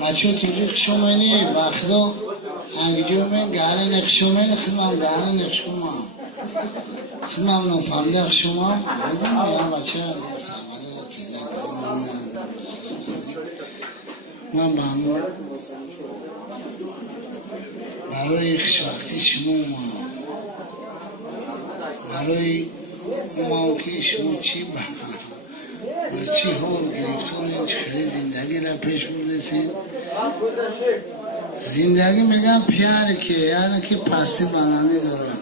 بچه توی خشمانی بخدا انگیجه من گهره نخشمانی خدمم گهره نخشمم خدمم نفهمده خشمم بگم یا بچه سماله تیگه من به همون برای خوشبختی شما برای ما که شما چی چی حال گرفتون خیلی زندگی را پیش بردید زندگی میگم پیار که یعنی که پسی بلندی داره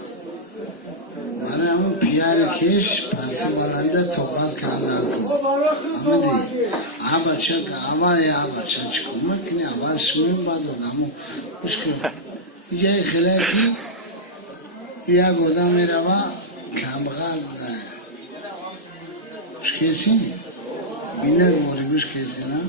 برای همون پیار کش پسی بلنده توقف کنده آمدی بچه اول یا بچه چکم میکنی اول شمیم باید آدمو مشکل جای خلاکی یک آدم میروه کمغل بوده کسی بینه گوش کسی نه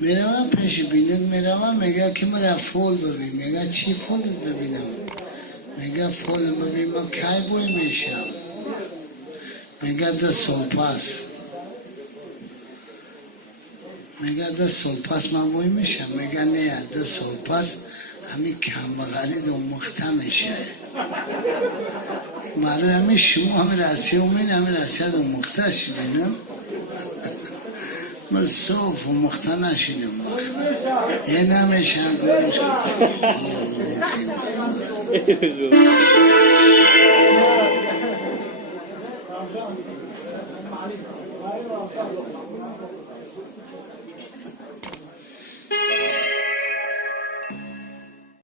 میروه پیش بینه میروه میگه که مرا فول ببین میگه چی فولت ببینم میگه فول ببین من کی بوی میشم میگه 10 سال پس میگه 10 سال پس من بوی میشم میگه نه 10 سال پس همین کمبغلی دو مخته میشه برای همین شما همین رسیه اومین همین رسیه دو مخته شدینم من صاف و مخته نشیدم این نمیشه